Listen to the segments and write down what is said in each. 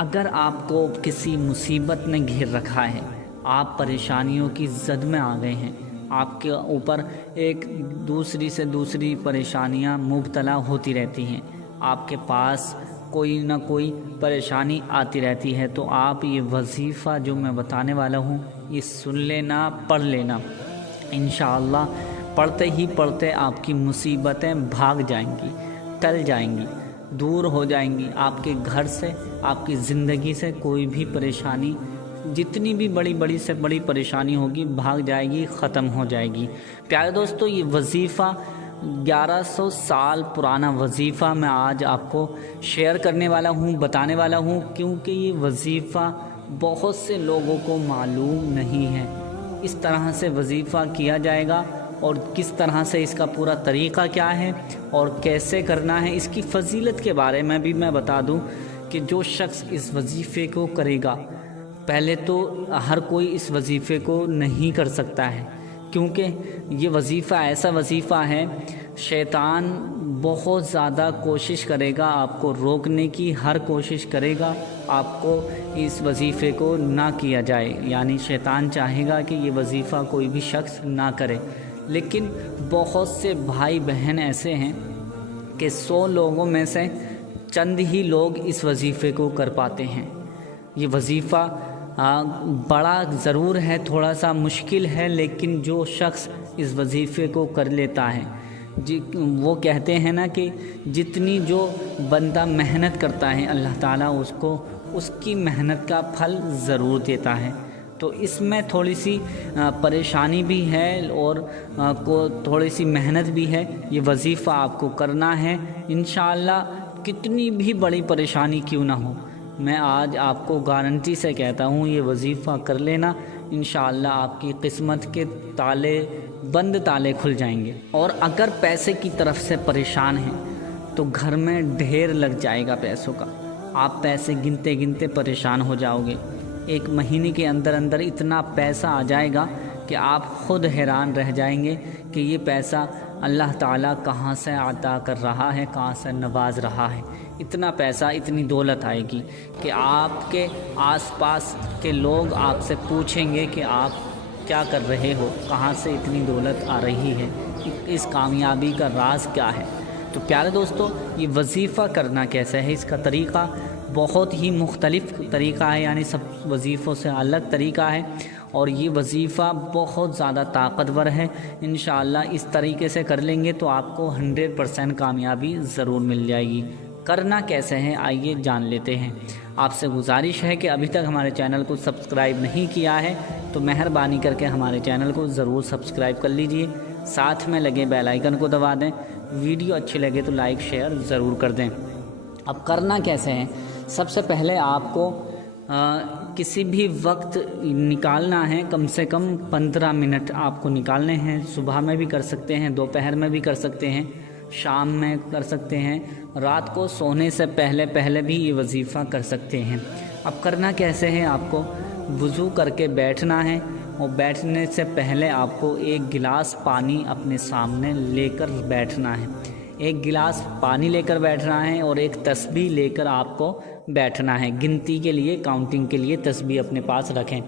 اگر آپ کو کسی مصیبت نے گھیر رکھا ہے، آپ پریشانیوں کی زد میں آ گئے ہیں، آپ کے اوپر ایک دوسری سے دوسری پریشانیاں مبتلا ہوتی رہتی ہیں، آپ کے پاس کوئی نہ کوئی پریشانی آتی رہتی ہے، تو آپ یہ وظیفہ جو میں بتانے والا ہوں یہ سن لینا، پڑھ لینا۔ انشاءاللہ پڑھتے ہی پڑھتے آپ کی مصیبتیں بھاگ جائیں گی، ٹل جائیں گی، دور ہو جائیں گی، آپ کے گھر سے، آپ کی زندگی سے کوئی بھی پریشانی، جتنی بھی بڑی سے بڑی پریشانی ہوگی بھاگ جائے گی، ختم ہو جائے گی۔ پیارے دوستو، یہ وظیفہ 1100 سال پرانا وظیفہ میں آج آپ کو شیئر کرنے والا ہوں، بتانے والا ہوں، کیونکہ یہ وظیفہ بہت سے لوگوں کو معلوم نہیں ہے۔ اس طرح سے وظیفہ کیا جائے گا اور کس طرح سے اس کا پورا طریقہ کیا ہے اور کیسے کرنا ہے، اس کی فضیلت کے بارے میں بھی میں بتا دوں کہ جو شخص اس وظیفے کو کرے گا، پہلے تو ہر کوئی اس وظیفے کو نہیں کر سکتا ہے، کیونکہ یہ وظیفہ ایسا وظیفہ ہے، شیطان بہت زیادہ کوشش کرے گا آپ کو روکنے کی، ہر کوشش کرے گا آپ کو اس وظیفے کو نہ کیا جائے، یعنی شیطان چاہے گا کہ یہ وظیفہ کوئی بھی شخص نہ کرے، لیکن بہت سے بھائی بہن ایسے ہیں کہ 100 لوگوں میں سے چند ہی لوگ اس وظیفے کو کر پاتے ہیں۔ یہ وظیفہ بڑا ضرور ہے، تھوڑا سا مشکل ہے، لیکن جو شخص اس وظیفے کو کر لیتا ہے، وہ کہتے ہیں نا کہ جتنی جو بندہ محنت کرتا ہے اللہ تعالیٰ اس کو اس کی محنت کا پھل ضرور دیتا ہے۔ تو اس میں تھوڑی سی پریشانی بھی ہے اور تھوڑی سی محنت بھی ہے۔ یہ وظیفہ آپ کو کرنا ہے انشاءاللہ، کتنی بھی بڑی پریشانی کیوں نہ ہو، میں آج آپ کو گارنٹی سے کہتا ہوں یہ وظیفہ کر لینا، انشاءاللہ آپ کی قسمت کے بند تالے کھل جائیں گے۔ اور اگر پیسے کی طرف سے پریشان ہیں تو گھر میں ڈھیر لگ جائے گا پیسوں کا، آپ پیسے گنتے گنتے پریشان ہو جاؤ گے، ایک مہینے کے اندر اتنا پیسہ آ جائے گا کہ آپ خود حیران رہ جائیں گے کہ یہ پیسہ اللہ تعالیٰ کہاں سے عطا کر رہا ہے، کہاں سے نواز رہا ہے۔ اتنا پیسہ، اتنی دولت آئے گی کہ آپ کے آس پاس کے لوگ آپ سے پوچھیں گے کہ آپ کیا کر رہے ہو، کہاں سے اتنی دولت آ رہی ہے، اس کامیابی کا راز کیا ہے۔ تو پیارے دوستو، یہ وظیفہ کرنا کیسے ہے، اس کا طریقہ بہت ہی مختلف طریقہ ہے، یعنی سب وظیفوں سے الگ طریقہ ہے، اور یہ وظیفہ بہت زیادہ طاقتور ہے۔ انشاءاللہ اس طریقے سے کر لیں گے تو آپ کو 100% کامیابی ضرور مل جائے گی۔ کرنا کیسے ہے آئیے جان لیتے ہیں۔ آپ سے گزارش ہے کہ ابھی تک ہمارے چینل کو سبسکرائب نہیں کیا ہے تو مہربانی کر کے ہمارے چینل کو ضرور سبسکرائب کر لیجئے، ساتھ میں لگے بیل آئیکن کو دبا دیں، ویڈیو اچھی لگے تو لائک شیئر ضرور کر دیں۔ اب کرنا کیسے ہے، سب سے پہلے آپ کو کسی بھی وقت نکالنا ہے، کم سے کم 15 منٹ آپ کو نکالنے ہیں۔ صبح میں بھی کر سکتے ہیں، دوپہر میں بھی کر سکتے ہیں، شام میں کر سکتے ہیں، رات کو سونے سے پہلے بھی یہ وظیفہ کر سکتے ہیں۔ اب کرنا کیسے ہے، آپ کو وضو کر کے بیٹھنا ہے، اور بیٹھنے سے پہلے آپ کو 1 گلاس پانی اپنے سامنے لے کر بیٹھنا ہے، 1 گلاس پانی لے کر بیٹھنا ہے، اور ایک تسبیح لے کر آپ کو بیٹھنا ہے۔ گنتی کے لیے، کاؤنٹنگ کے لیے تسبیح اپنے پاس رکھیں۔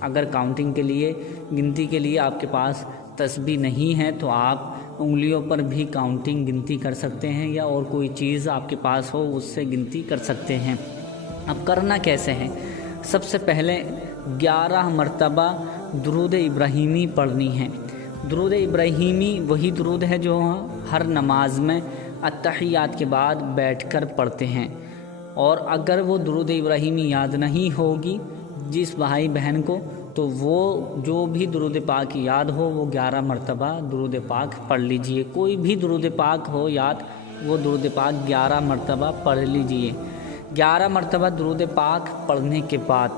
اگر کاؤنٹنگ کے لیے، گنتی کے لیے آپ کے پاس تسبیح نہیں ہے تو آپ انگلیوں پر بھی کاؤنٹنگ گنتی کر سکتے ہیں، یا اور کوئی چیز آپ کے پاس ہو اس سے گنتی کر سکتے ہیں۔ اب کرنا کیسے ہے، سب سے پہلے 11 مرتبہ درود ابراہیمی پڑھنی ہے۔ درود ابراہیمی وہی درود ہے جو ہر نماز میں اتحیات کے بعد بیٹھ کر پڑھتے ہیں، اور اگر وہ درود ابراہیمی یاد نہیں ہوگی جس بھائی بہن کو، تو وہ جو بھی درود پاک یاد ہو وہ 11 مرتبہ درود پاک پڑھ لیجئے۔ کوئی بھی درود پاک ہو یاد، وہ درود پاک 11 مرتبہ پڑھ لیجئے۔ 11 مرتبہ درود پاک پڑھنے کے بعد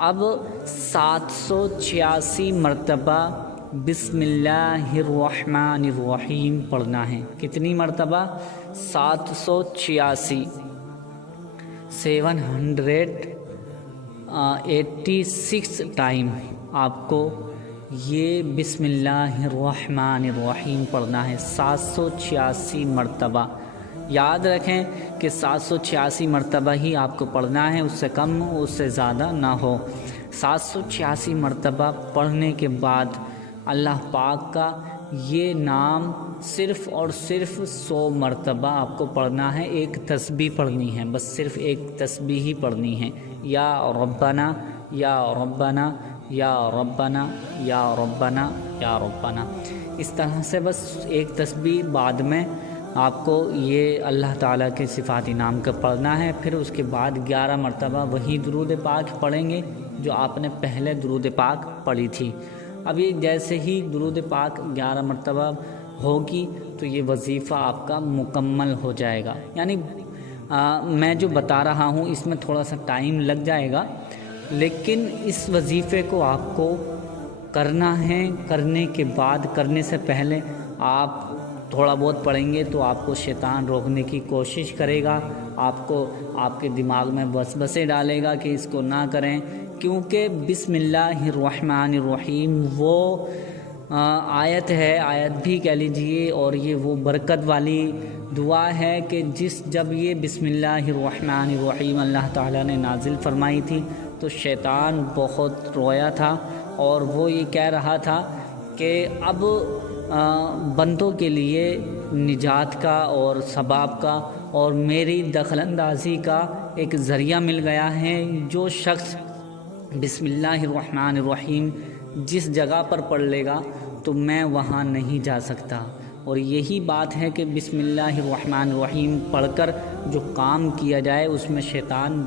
اب 786 مرتبہ بسم اللہ الرحمن الرحیم پڑھنا ہے۔ کتنی مرتبہ؟ 786، 786 ٹائم آپ کو یہ بسم اللہ الرحمن الرحیم پڑھنا ہے، 786 مرتبہ۔ یاد رکھیں کہ 786 مرتبہ ہی آپ کو پڑھنا ہے، اس سے کم اس سے زیادہ نہ ہو۔ 786 مرتبہ پڑھنے کے بعد اللہ پاک کا یہ نام صرف اور صرف 100 مرتبہ آپ کو پڑھنا ہے، ایک تسبیح پڑھنی ہے، بس صرف ایک تسبیح ہی پڑھنی ہے، یا ربنا یا ربنا یا ربنا یا ربنا یا ربنا، اس طرح سے بس ایک تسبیح۔ بعد میں آپ کو یہ اللہ تعالیٰ کے صفاتی نام کا پڑھنا ہے، پھر اس کے بعد 11 مرتبہ وہی درود پاک پڑھیں گے جو آپ نے پہلے درود پاک پڑھی تھی۔ ابھی جیسے ہی درود پاک 11 مرتبہ ہوگی تو یہ وظیفہ آپ کا مکمل ہو جائے گا۔ یعنی میں جو بتا رہا ہوں اس میں تھوڑا سا ٹائم لگ جائے گا، لیکن اس وظیفے کو آپ کو کرنا ہے۔ کرنے کے بعد، کرنے سے پہلے آپ تھوڑا بہت پڑھیں گے تو آپ کو شیطان روکنے کی کوشش کرے گا، آپ کو آپ کے دماغ میں وسوسے ڈالے گا کہ اس کو نہ کریں، کیونکہ بسم اللہ الرحمن الرحیم وہ آیت ہے، آیت بھی کہہ لیجئے، اور یہ وہ برکت والی دعا ہے کہ جب یہ بسم اللہ الرحمن الرحیم اللہ تعالیٰ نے نازل فرمائی تھی تو شیطان بہت رویا تھا، اور وہ یہ کہہ رہا تھا کہ اب بندوں کے لیے نجات کا اور ثواب کا اور میری دخل اندازی کا ایک ذریعہ مل گیا ہے۔ جو شخص بسم اللہ الرحمن الرحیم جس جگہ پر پڑھ لے گا تو میں وہاں نہیں جا سکتا، اور یہی بات ہے کہ بسم اللہ الرحمن الرحیم پڑھ کر جو کام کیا جائے اس میں شیطان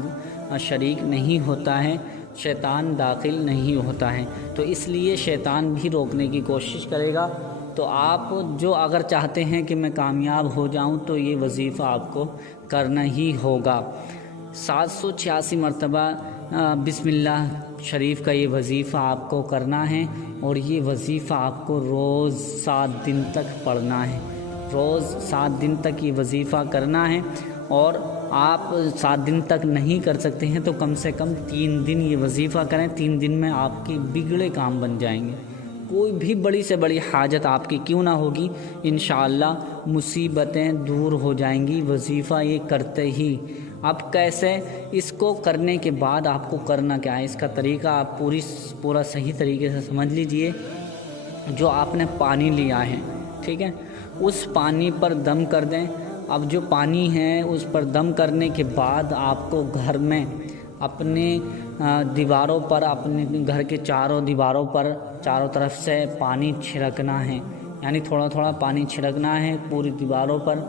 شریک نہیں ہوتا ہے، شیطان داخل نہیں ہوتا ہے، تو اس لیے شیطان بھی روکنے کی کوشش کرے گا۔ تو آپ جو اگر چاہتے ہیں کہ میں کامیاب ہو جاؤں تو یہ وظیفہ آپ کو کرنا ہی ہوگا۔ 786 مرتبہ بسم اللہ شریف کا یہ وظیفہ آپ کو کرنا ہے، اور یہ وظیفہ آپ کو روز 7 دن تک پڑھنا ہے، روز 7 دن تک یہ وظیفہ کرنا ہے۔ اور آپ 7 دن تک نہیں کر سکتے ہیں تو کم سے کم 3 دن یہ وظیفہ کریں، 3 دن میں آپ کی بگڑے کام بن جائیں گے۔ کوئی بھی بڑی سے بڑی حاجت آپ کی کیوں نہ ہوگی، انشاءاللہ مصیبتیں دور ہو جائیں گی وظیفہ یہ کرتے ہی۔ اب کیسے؟ اس کو کرنے کے بعد آپ کو کرنا کیا ہے، اس کا طریقہ آپ پورا صحیح طریقے سے سمجھ لیجئے۔ جو آپ نے پانی لیا ہے، ٹھیک ہے، اس پانی پر دم کر دیں۔ اب جو پانی ہے اس پر دم کرنے کے بعد آپ کو گھر میں اپنے دیواروں پر، اپنے گھر کے چاروں دیواروں پر چاروں طرف سے پانی چھڑکنا ہے، یعنی تھوڑا تھوڑا پانی چھڑکنا ہے پوری دیواروں پر،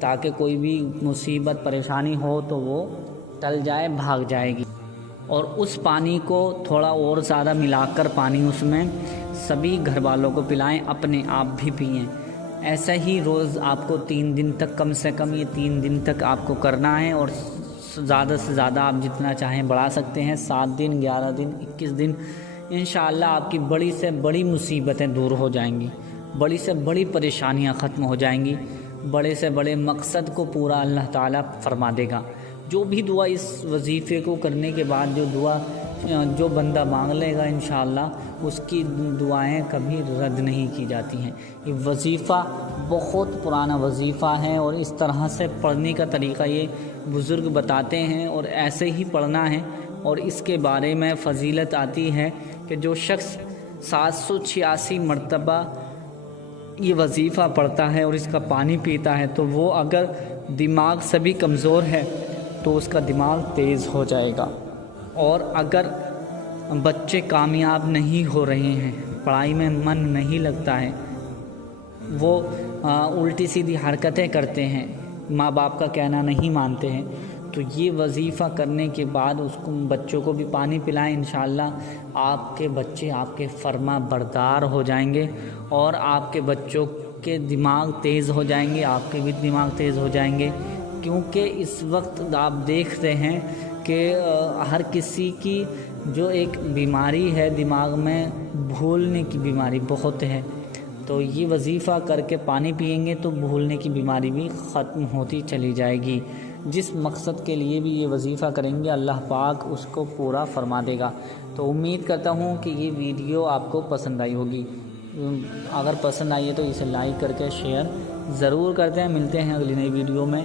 تاکہ کوئی بھی مصیبت پریشانی ہو تو وہ ٹل جائے، بھاگ جائے گی۔ اور اس پانی کو تھوڑا اور زیادہ ملا کر پانی اس میں سبھی گھر والوں کو پلائیں، اپنے آپ بھی پئیں۔ ایسا ہی روز آپ کو 3 دن تک، کم سے کم یہ 3 دن تک آپ کو کرنا ہے، اور زیادہ سے زیادہ آپ جتنا چاہیں بڑھا سکتے ہیں، 7 دن، 11 دن، 21 دن۔ انشاءاللہ آپ کی بڑی سے بڑی مصیبتیں دور ہو جائیں گی، بڑی سے بڑی پریشانیاں ختم ہو جائیں گی، بڑے سے بڑے مقصد کو پورا اللہ تعالیٰ فرما دے گا۔ جو بھی دعا اس وظیفے کو کرنے کے بعد جو بندہ مانگ لے گا انشاءاللہ اس کی دعائیں کبھی رد نہیں کی جاتی ہیں۔ یہ وظیفہ بہت پرانا وظیفہ ہے، اور اس طرح سے پڑھنے کا طریقہ یہ بزرگ بتاتے ہیں، اور ایسے ہی پڑھنا ہے۔ اور اس کے بارے میں فضیلت آتی ہے کہ جو شخص 786 مرتبہ یہ وظیفہ پڑھتا ہے اور اس کا پانی پیتا ہے تو وہ اگر دماغ سے بھی کمزور ہے تو اس کا دماغ تیز ہو جائے گا۔ اور اگر بچے کامیاب نہیں ہو رہے ہیں، پڑھائی میں من نہیں لگتا ہے، وہ الٹی سیدھی حرکتیں کرتے ہیں، ماں باپ کا کہنا نہیں مانتے ہیں، تو یہ وظیفہ کرنے کے بعد بچوں کو بھی پانی پلائیں، انشاءاللہ آپ کے بچے آپ کے فرما بردار ہو جائیں گے، اور آپ کے بچوں کے دماغ تیز ہو جائیں گے، آپ کے بھی دماغ تیز ہو جائیں گے۔ کیونکہ اس وقت آپ دیکھتے ہیں کہ ہر کسی کی جو ایک بیماری ہے دماغ میں، بھولنے کی بیماری بہت ہے، تو یہ وظیفہ کر کے پانی پئیں گے تو بھولنے کی بیماری بھی ختم ہوتی چلی جائے گی۔ جس مقصد کے لیے بھی یہ وظیفہ کریں گے اللہ پاک اس کو پورا فرما دے گا۔ تو امید کرتا ہوں کہ یہ ویڈیو آپ کو پسند آئی ہوگی۔ اگر پسند آئی ہے تو اسے لائک کر کے شیئر ضرور کرتے ہیں۔ ملتے ہیں اگلی نئی ویڈیو میں۔